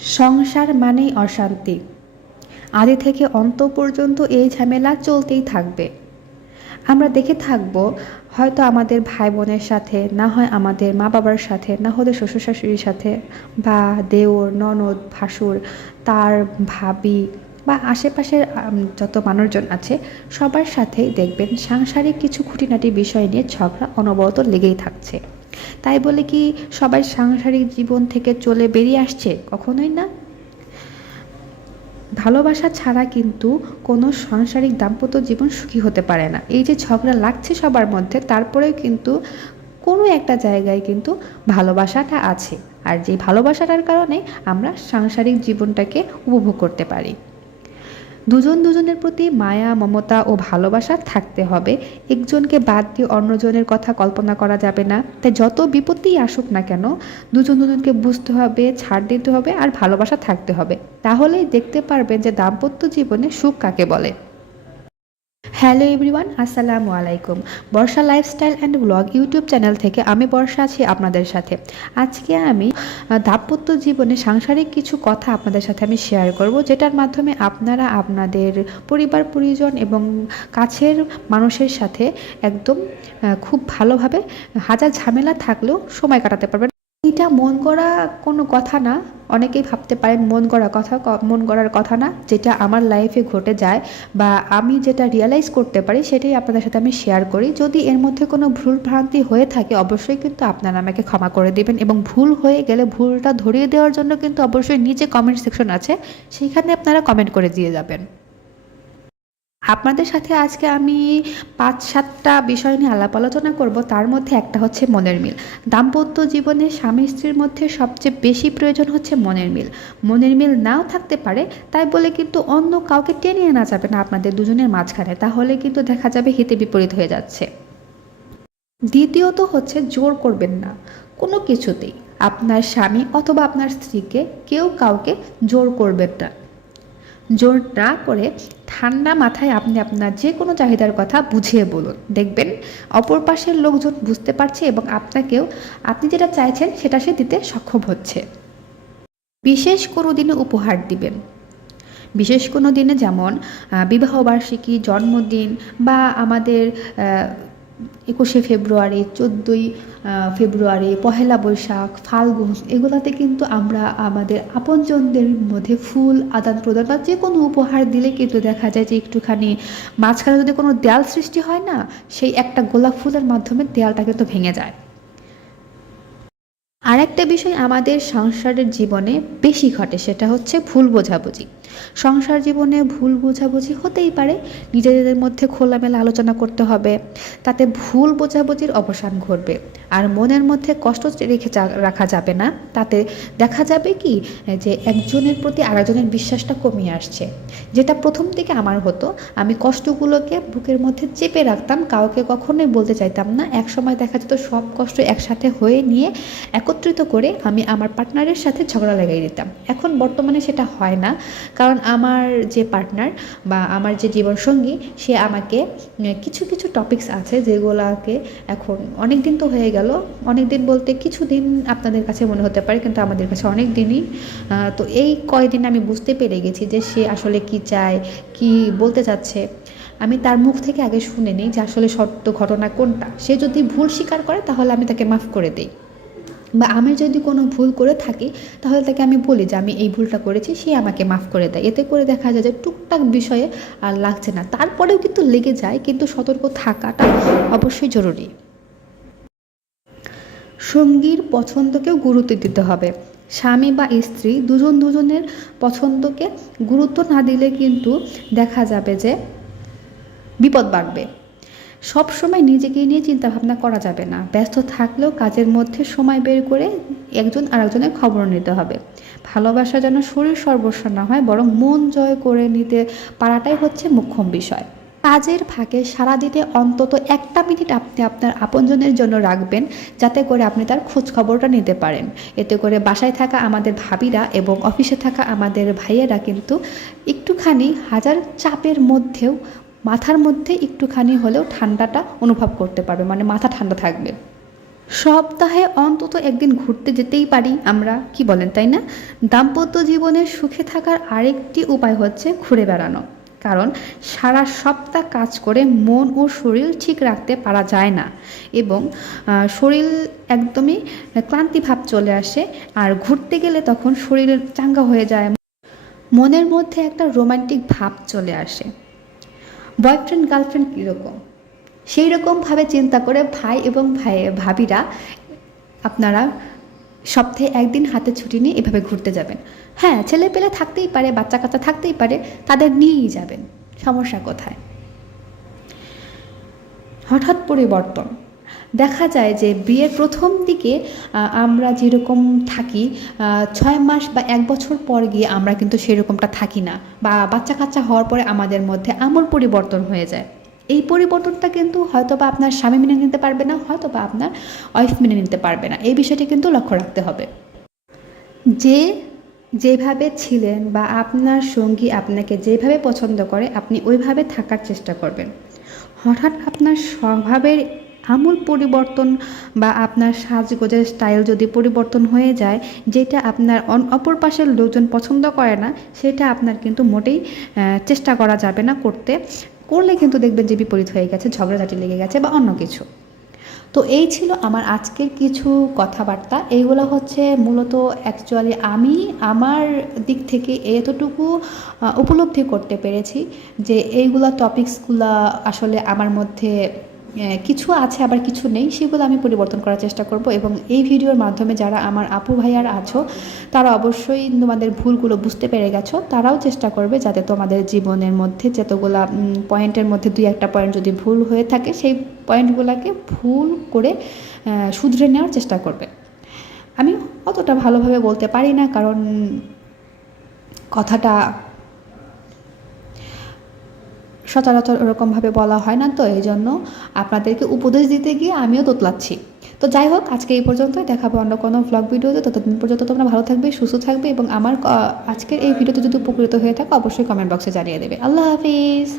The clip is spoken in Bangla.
সংসার মানেই অশান্তি। আদি থেকে অন্ত পর্যন্ত এই ঝামেলা চলতেই থাকবে। আমরা দেখে থাকব, হয়তো আমাদের ভাই বোনের সাথে, না হয় আমাদের মা বাবার সাথে, না হলে শ্বশুর শাশুড়ির সাথে, বা দেওর ননদ, ভাসুর, তার ভাবি, বা আশেপাশের যত মানুষজন আছে, সবার সাথেই দেখবেন সাংসারিক কিছু খুঁটিনাটি বিষয় নিয়ে ঝগড়া অনবরত লেগেই থাকছে। তাই বলে কি সবাই সাংসারিক জীবন থেকে চলে বেরিয়ে আসছে? কখনোই না। ভালোবাসা ছাড়া কিন্তু কোনো সাংসারিক দাম্পত্য জীবন সুখী হতে পারে না। এই যে ঝগড়া লাগছে সবার মধ্যে, তারপরেও কিন্তু কোনো একটা জায়গায় কিন্তু ভালোবাসাটা আছে। আর যে ভালোবাসাটার কারণে আমরা সাংসারিক জীবনটাকে উপভোগ করতে পারি। দুজন দুজনের প্রতি মায়া, মমতা ও ভালোবাসা থাকতে হবে। একজনকে বাদ দিয়ে অন্যজনের কথা কল্পনা করা যাবে না। তাই যত বিপত্তি আসুক না কেন, দুজন দুজনকে বুঝতে হবে, ছাড় দিতে হবে আর ভালোবাসা থাকতে হবে। তাহলেই দেখতে পারবেন যে দাম্পত্য জীবনে সুখ কাকে বলে। হ্যালো এভরিওয়ান, আসসালামু আলাইকুম। Barsha lifestyle and blog YouTube channel থেকে আমি বর্ষা আছি আপনাদের সাথে। আজকে আমি দাম্পত্য জীবনে সাংসারিক কিছু কথা আপনাদের সাথে আমি শেয়ার করব, যেটার মাধ্যমে আপনারা আপনাদের পরিবার, পরিজন এবং কাছের মানুষের সাথে একদম খুব ভালোভাবে হাজার ঝামেলা থাকলেও সময় কাটাতে পারবেন। এটা মন করা কোনো কথা না অনেকেই ভাবতে পারেন, মন গড়া কথা মন গড়ার কথা না, যেটা আমার লাইফে ঘটে যায় বা আমি যেটা রিয়েলাইজ করতে পারি সেটাই আপনাদের সাথে আমি শেয়ার করি। যদি এর মধ্যে কোনো ভুল ভ্রান্তি হয়ে থাকে, অবশ্যই কিন্তু আপনারা আমাকে ক্ষমা করে দেবেন এবং ভুল হয়ে গেলে ভুলটা ধরিয়ে দেওয়ার জন্য কিন্তু অবশ্যই নিচে কমেন্ট সেকশন আছে, সেইখানে আপনারা কমেন্ট করে দিয়ে যাবেন। আপনাদের সাথে আজকে আমি পাঁচ, সাতটা বিষয় নিয়ে আলাপ আলোচনা করব। তার মধ্যে একটা হচ্ছে মনের মিল। দাম্পত্য জীবনে স্বামী স্ত্রীর মধ্যে সবচেয়ে বেশি প্রয়োজন হচ্ছে মনের মিল। মনের মিল নাও থাকতে পারে, তাই বলে কিন্তু অন্য কাউকে টেনে আনা যাবে না আপনাদের দুজনের মাঝখানে। তাহলে কিন্তু দেখা যাবে হিতে বিপরীত হয়ে যাচ্ছে। দ্বিতীয়ত হচ্ছে জোর করবেন না। কোনো কিছুতেই আপনার স্বামী অথবা আপনার স্ত্রীকে কেউ কাউকে জোর করবেন না। জোর না করে ঠান্ডা মাথায় আপনি আপনার যে কোনো চাহিদার কথা বুঝিয়ে বলুন। দেখবেন অপর পাশের লোকজন বুঝতে পারছে এবং আপনাকেও আপনি যেটা চাইছেন সেটা সে দিতে সক্ষম হচ্ছে। বিশেষ কোনো দিনে উপহার দিবেন। বিশেষ কোনো দিনে যেমন বিবাহবার্ষিকী, জন্মদিন বা আমাদের একুশে ফেব্রুয়ারি, চোদ্দোই ফেব্রুয়ারি, পহেলা বৈশাখ, ফাল্গুন, এগুলাতে কিন্তু আমরা আমাদের আপনজনদের মধ্যে ফুল আদান প্রদান বা যে কোনো উপহার দিলে কিন্তু দেখা যায় যে একটুখানি মাঝখানে যদি কোনো দেয়াল সৃষ্টি হয় না, সেই একটা গোলাপ ফুলের মাধ্যমে দেয়ালটা কিন্তু ভেঙে যায়। আর একটা বিষয় আমাদের সংসারের জীবনে বেশি ঘটে, সেটা হচ্ছে ভুল বোঝাবুঝি। সংসার জীবনে ভুল বোঝাবুঝি হতেই পারে। নিজেদের মধ্যে খোলামেলা আলোচনা করতে হবে। তাতে ভুল বোঝাবুঝির অবসান ঘটবে। আর মনের মধ্যে কষ্ট রেখে রাখা যাবে না। তাতে দেখা যাবে কি, যে একজনের প্রতি আরেকজনের বিশ্বাসটা কমিয়ে আসছে। যেটা প্রথম থেকে আমার হতো, আমি কষ্টগুলোকে বুকের মধ্যে চেপে রাখতাম, কাউকে কখনোই বলতে চাইতাম না। এক সময় দেখা যেত সব কষ্ট একসাথে হয়ে নিয়ে একত্রিত করে আমি আমার পার্টনারের সাথে ঝগড়া লাগাই দিতাম। এখন বর্তমানে সেটা হয় না। কারণ আমার যে পার্টনার বা আমার যে জীবনসঙ্গী, সে আমাকে কিছু কিছু টপিকস আছে যেগুলোকে এখন অনেক দিন তো হয়ে গেল। অনেক দিন বলতে কিছু দিন আপনাদের কাছে মনে হতে পারে, কিন্তু আমাদের কাছে অনেক দিনই তো এই কয়দিন আমি বুঝতে পেরে গেছি যে সে আসলে কি চায়, কি বলতে চাচ্ছে। আমি তার মুখ থেকে আগে শুনে নিই যে আসলে সত্য ঘটনা কোনটা। সে যদি ভুল স্বীকার করে, তাহলে আমি তাকে মাফ করে দিই। বা আমি যদি কোনো ভুল করে থাকি, তাহলে তাকে আমি বলি যে আমি এই ভুলটা করেছি, সে আমাকে মাফ করে দেয়। এতে করে দেখা যায় যে টুকটাক বিষয়ে আর লাগছে না। তারপরেও কিন্তু লেগে যায়, কিন্তু সতর্ক থাকাটা অবশ্যই জরুরি। সঙ্গীর পছন্দকেও গুরুত্ব দিতে হবে। স্বামী বা স্ত্রী দুজন দুজনের পছন্দকে গুরুত্ব না দিলে কিন্তু দেখা যাবে যে বিপদ বাড়বে। সব সময় নিজেকে নিয়ে চিন্তা ভাবনা করা যাবে না। ব্যস্ত থাকলেও কাজের মধ্যে সময় বের করে একজন আরেকজনের খবর নিতে হবে। ভালোবাসা যেন শরীর সর্বস্ব না হয়, বরং মন জয় করে নিতে পারাটাই হচ্ছে মুখ্যম বিষয়। কাজের ফাঁকে সারাদিনে অন্তত একটা মিনিট আপনি আপনার আপনজনের জন্য রাখবেন, যাতে করে আপনি তার খোঁজ খবরটা নিতে পারেন। এতে করে বাসায় থাকা আমাদের ভাবিরা এবং অফিসে থাকা আমাদের ভাইয়েরা কিন্তু একটুখানি হাজার চাপের মধ্যেও মাথার মধ্যে একটুখানি হলেও ঠান্ডাটা অনুভব করতে পারবে মানে মাথা ঠান্ডা থাকবে। সপ্তাহে অন্তত একদিন ঘুরতে যেতেই পারি আমরা, কি বলেন, তাই না? দাম্পত্য জীবনে সুখে থাকার আরেকটি উপায় হচ্ছে ঘুরে বেড়ানো। কারণ সারা সপ্তাহ কাজ করে মন ও শরীর ঠিক রাখতে পারা যায় না এবং শরীর একদমই ক্লান্তি ভাব চলে আসে আর ঘুরতে গেলে তখন শরীর চাঙ্গা হয়ে যায়। মনের মধ্যে একটা রোমান্টিক ভাব চলে আসে। বয়ফ্রেন্ড গার্লফ্রেন্ড কীরকম সেই রকমভাবে চিন্তা করে ভাই এবং ভাই, ভাবিরা আপনারা সপ্তাহে একদিন হাতে ছুটি নিয়ে এভাবে ঘুরতে যাবেন। হ্যাঁ ছেলে পেলে থাকতেই পারে বাচ্চা কাচ্চা থাকতেই পারে, তাদের নিয়েই যাবেন। সমস্যা কোথায়? হঠাৎ পরিবর্তন। দেখা যায় যে বিয়ের প্রথম দিকে আমরা যেরকম থাকি ছয় মাস বা এক বছর পর গিয়ে আমরা কিন্তু সেরকমটা থাকি না বা বাচ্চা কাচ্চা হওয়ার পরে আমাদের মধ্যে আমূল পরিবর্তন হয়ে যায়। এই পরিবর্তনটা কিন্তু হয়তো বা আপনার স্বামী মেনে নিতে পারবে না হয়তো বা আপনার ওয়াইফ মেনে নিতে পারবে না। এই বিষয়টি কিন্তু লক্ষ্য রাখতে হবে। যে যেভাবে ছিলেন বা আপনার সঙ্গী আপনাকে যেভাবে পছন্দ করে, আপনি ওইভাবে থাকার চেষ্টা করবেন। হঠাৎ আপনার স্বভাবের আমূল পরিবর্তন বা আপনার সাজগোজের স্টাইল যদি পরিবর্তন হয়ে যায়, যেটা আপনার অপর পাশের লোকজন পছন্দ করে না, সেটা আপনার কিন্তু মোটেই চেষ্টা করা যাবে না করতে। করলে কিন্তু দেখবেন যে বিপরীত হয়ে গেছে, ঝগড়াঝাটি লেগে গেছে বা অন্য কিছু। তো এই ছিল আমার আজকের কিছু কথাবার্তা। এইগুলো হচ্ছে মূলত অ্যাকচুয়ালি আমি আমার দিক থেকে এতটুকু উপলব্ধি করতে পেরেছি যে এইগুলো টপিকসগুলো আসলে আমার মধ্যে কিছু আছে আবার কিছু নেই, সেগুলো আমি পরিবর্তন করার চেষ্টা করব এবং এই ভিডিওর মাধ্যমে যারা আমার আপু ভাইয়ার আছো, তারা অবশ্যই তোমাদের ভুলগুলো বুঝতে পেরে গেছো, তারাও চেষ্টা করবে যাতে তোমাদের জীবনের মধ্যে যতগুলা পয়েন্টের মধ্যে দুই একটা পয়েন্ট যদি ভুল হয়ে থাকে, সেই পয়েন্টগুলোকে ভুল করে শুধরে নেওয়ার চেষ্টা করবে। আমি অতটা ভালোভাবে বলতে পারি না, কারণ কথাটা সচরাচর ওরকমভাবে বলা হয় না তো, এই জন্য আপনাদেরকে উপদেশ দিতে গিয়ে আমিও তোতলাচ্ছি। তো যাই হোক, আজকে এই পর্যন্তই। দেখাবো অন্য কোনো ভ্লগ ভিডিওতে। ততদিন পর্যন্ত তোমরা ভালো থাকবে, সুস্থ থাকবে এবং আমার আজকের এই ভিডিওতে যদি উপকৃত হয়ে থাকে, অবশ্যই কমেন্ট বক্সে জানিয়ে দেবে। আল্লাহ হাফিজ!